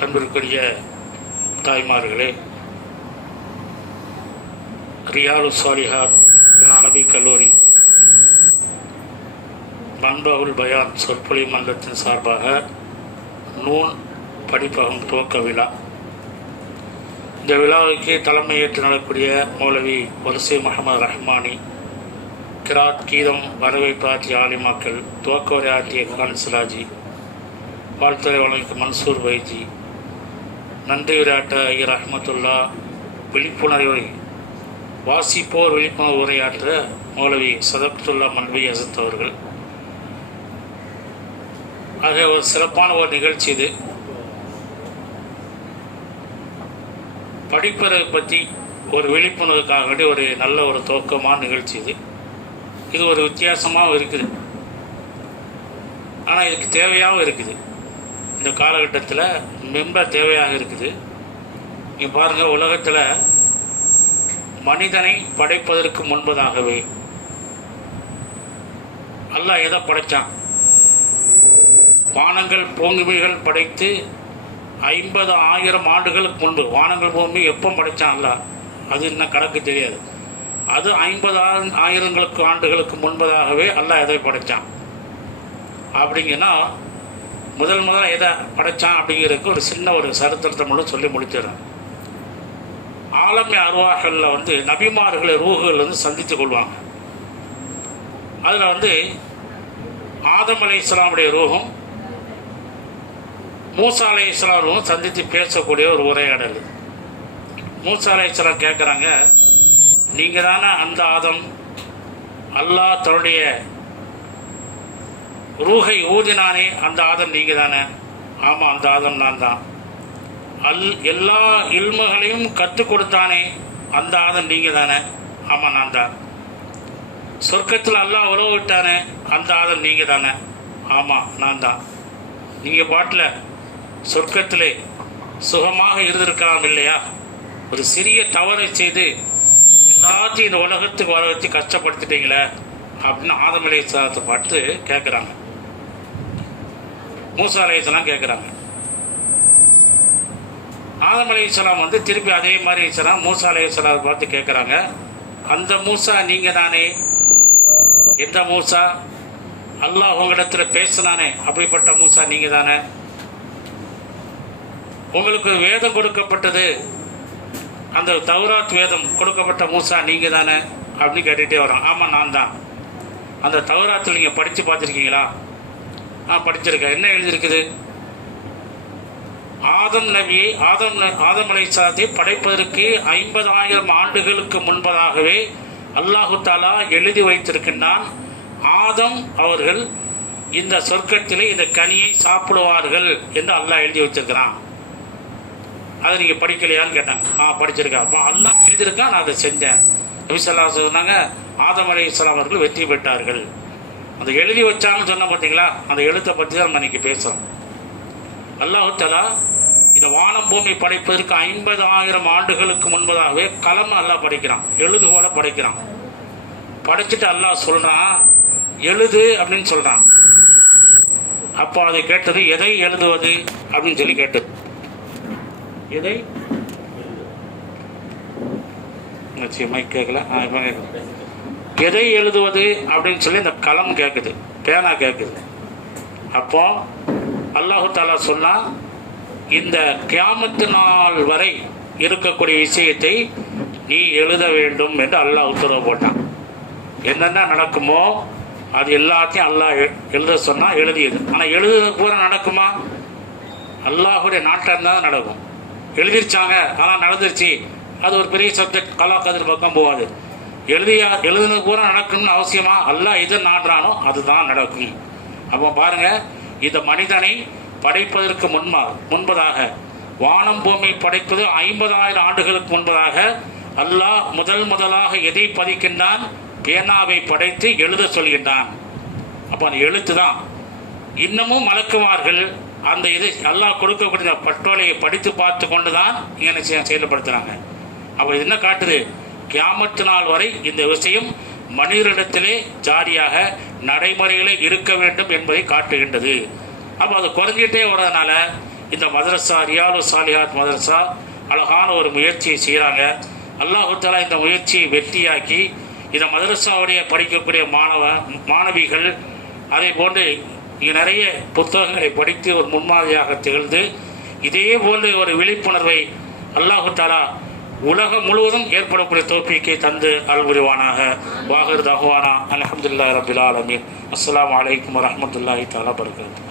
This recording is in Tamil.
அன்பிற்குரிய தாய்மார்களே ரியாலு சாலிஹார் அரபி கல்லூரி மன்பவுல் பயான் சொற்பொழி மன்றத்தின் சார்பாக நூன் படிப்பகம் துவக்க விழா. இந்த விழாவுக்கு தலைமையேற்று நடக்கூடிய மௌலவி வரிசை முகமது ரஹ்மானி கிராத் கீதம் வரவேற்பாற்றிய ஆலிமாக்கள் துவக்க உரையாற்றிய கான் சிலாஜி வாழ்த்துறை வழங்கிய மன்சூர் வைஜி நன்றி உரையாற்ற ஐயர் அஹமத்துல்லா விழிப்புணர்வை வாசிப்போர் விழிப்புணர்வு உரையாற்ற மௌலவி சதப்துல்லா மன்வி அசத் அவர்கள். ஆக ஒரு சிறப்பான ஒரு நிகழ்ச்சி இது. படிப்பதை பற்றி ஒரு விழிப்புணர்வுக்காக வேண்டி ஒரு நல்ல ஒரு துவக்கமான நிகழ்ச்சி இது. இது ஒரு வித்தியாசமாகவும் இருக்குது. ஆனால் இதுக்கு தேவையாகவும் இருக்குது. இந்த காலகட்டத்தில் ரொம்ப தேவையாக இருக்குது. இங்கே பாருங்கள் உலகத்தில் மனிதனை படைப்பதற்கு முன்பதாகவே அல்லாஹ் எதை படைத்தான் வானங்கள் பூங்குமிகள் படைத்து ஐம்பது ஆயிரம் ஆண்டுகளுக்கு முன்பு வானங்கள் பூமி எப்போ படைச்சான்ல அது இன்னும் கணக்கு தெரியாது. அது ஐம்பது ஆயிரங்களுக்கு ஆண்டுகளுக்கு முன்பதாகவே அல்லாஹ் எதை படைத்தான் அப்படிங்கன்னா முதல் முதல் எதை படைச்சான் அப்படிங்கிறதுக்கு ஒரு சின்ன ஒரு சரித்திரத்தை மட்டும் சொல்லி முடிச்சிடறேன். ஆலமை அருவாக்களில் வந்து நபிமார்களை ரூகுகள் வந்து சந்தித்து கொள்வாங்க. அதில் வந்து ஆதம் அலி இஸ்லாமுடைய ரூகம் மூசா அலை இஸ்லாம் சந்தித்து பேசக்கூடிய ஒரு உரையாடல் மூசா அலை இஸ்லாம் கேட்குறாங்க நீங்கள் தானே அந்த ஆதம்? அல்லாஹ் தன்னுடைய ரூஹை ஊதினானே அந்த ஆதம் நீங்கள் தானே ஆமாம் அந்த ஆதம் நான் தான் அல் எல்லா இல்முகளையும் கற்றுக் கொடுத்தானே அந்த ஆதம் நீங்கள் தானே ஆமாம் நான் தான் சொர்க்கத்தில் அல்லாஹ் உறவு விட்டானே அந்த ஆதம் நீங்கள் தானே ஆமாம் நான் தான் நீங்கள் பாட்டில் சொர்க்கத்திலே சுகமாக இருந்திருக்கலாம் இல்லையா? ஒரு சிறிய தவறை செய்து எல்லாத்தையும் இந்த உலகத்துக்கு வர வச்சு கஷ்டப்படுத்திட்டீங்களே அப்படின்னு ஆதமலை சாதத்தை பார்த்து கேட்குறாங்க மூசா அலையலாம் கேட்குறாங்க ஆதம் அலையலாம் வந்து திருப்பி அதே மாதிரி சொல்லாம் மூசா அலையலாம் பார்த்து கேட்குறாங்க அந்த மூசா நீங்கள் தானே எந்த மூசா? அல்லாஹ் உங்களிடத்தில் பேசினானே அப்படிப்பட்ட மூசா நீங்கள் தானே உங்களுக்கு வேதம் கொடுக்கப்பட்டது. அந்த தௌராத் வேதம் கொடுக்கப்பட்ட மூசா நீங்கள் தானே அப்படின்னு கேட்டுகிட்டே வரோம். ஆமாம் நான் தான் அந்த தௌராத்தில் நீங்கள் படித்து பார்த்துருக்கீங்களா? நான் படிச்சிருக்கேன் என்ன எழுதியிருக்குது? ஆதம் நபியை ஆதம் ஆதம் அலை அலைசாத்தை படைப்பதற்கு ஐம்பதாயிரம் ஆண்டுகளுக்கு முன்பதாகவே அல்லாஹு தாலா எழுதி வைத்திருக்கின்றான். ஆதம் அவர்கள் இந்த சொர்க்கத்திலே இந்த கனியை சாப்பிடுவார்கள் என்று அல்லாஹ் எழுதி வச்சிருக்கிறான். அதை நீங்கள் படிக்கலையான்னு கேட்டாங்க. ஆ படிச்சிருக்கேன். அப்போ அல்லாஹ் எழுதியிருக்கான் நான் அதை செஞ்சேன். நபிசல்லா சொன்னாங்க ஆதம் அலி இஸ்லாம் அவர்கள் வெற்றி பெற்றார்கள். அந்த எழுதி வச்சான்னு சொன்ன பார்த்தீங்களா அந்த எழுத்தை பற்றி தான் நம்ம இன்னைக்கு பேசுகிறோம் அல்லாஹு தலா இந்த வானம் பூமி படைப்பதற்கு ஐம்பது ஆயிரம் ஆண்டுகளுக்கு முன்பதாகவே கலம் அல்லாஹ் படைக்கிறான். எழுதுகோல படைக்கிறான். படைச்சிட்டு அல்லாஹ் சொல்கிறான் எழுது அப்படின்னு சொல்கிறான் அப்போ அதை கேட்டது எதை எழுதுவது? அப்படின்னு சொல்லி கேட்டது. எதை? நிச்சயமாக கேட்கல. ஆ, எதை எழுதுவது அப்படின்னு சொல்லி இந்த களம் கேட்குது பேனா கேட்குது அப்போ அல்லாஹு தாலா இந்த கியாமத்து நாள் வரை இருக்கக்கூடிய விஷயத்தை நீ எழுத வேண்டும் என்று அல்லாஹ் உத்தரவு போட்டான். என்னென்ன நடக்குமோ அது எல்லாத்தையும் அல்லாஹ் எழுத சொன்னால் எழுதியது. ஆனால் எழுதுறது பூரா நடக்குமா? அல்லாஹுடைய நாட்டம் தான் நடக்கும். எழுதிருச்சாங்க ஆனால் நடந்துருச்சு. அது ஒரு பெரிய சப்ஜெக்ட் கலா கதிர் பக்கம் போகாது. எழுதியா எழுதுனது பூரா நடக்கணும்னு அவசியமா? அல்லாஹ் எது நாடுறானோ அதுதான் நடக்கும். அப்போ பாருங்க இந்த மனிதனை படைப்பதற்கு முன்பா முன்பதாக வானம் பூமி படைப்பது ஐம்பதாயிரம் ஆண்டுகளுக்கு முன்பதாக அல்லாஹ் முதல் முதலாக எதை பதிக்கின்றான்? பேனாவை படைத்து எழுத சொல்கின்றான். அப்போ அந்த எழுத்து தான். இன்னமும் மலக்குமார்கள் அந்த இதை அல்லாஹ் கொடுக்கக்கூடிய பட்டோலையை படித்து பார்த்து கொண்டு தான் இங்கே செயல்படுத்துகிறாங்க அப்போ இது என்ன காட்டுது? கியாமத்து நாள் வரை இந்த விஷயம் மனிதரிடத்திலே ஜாரியாக நடைமுறையிலே இருக்க வேண்டும் என்பதை காட்டுகின்றது. அப்போ அது குறைஞ்சிட்டே வர்றதுனால இந்த மதரசா ரியாலு சாலிஹாத் மதரசா அழகான ஒரு முயற்சியை செய்கிறாங்க அல்லாஹாலா இந்த முயற்சியை வெற்றியாக்கி இந்த மதரசாவுடைய படிக்கக்கூடிய மாணவ மாணவிகள் அதே போன்று இங்கே நிறைய புத்தகங்களை படித்து ஒரு முன்மாதிரியாக திகழ்ந்து இதே போன்று ஒரு விழிப்புணர்வை அல்லாஹு தாலா உலகம் முழுவதும் ஏற்படக்கூடிய தோப்பிக்கை தந்து அல்புரிவானாக வாகர் தஹ்வானா. அலமதுல்லா ரபில் ஆலமீன். அஸ்லாம் வலைக்கம் வரமத்துல்லாஹி தாலா பரகாத்து.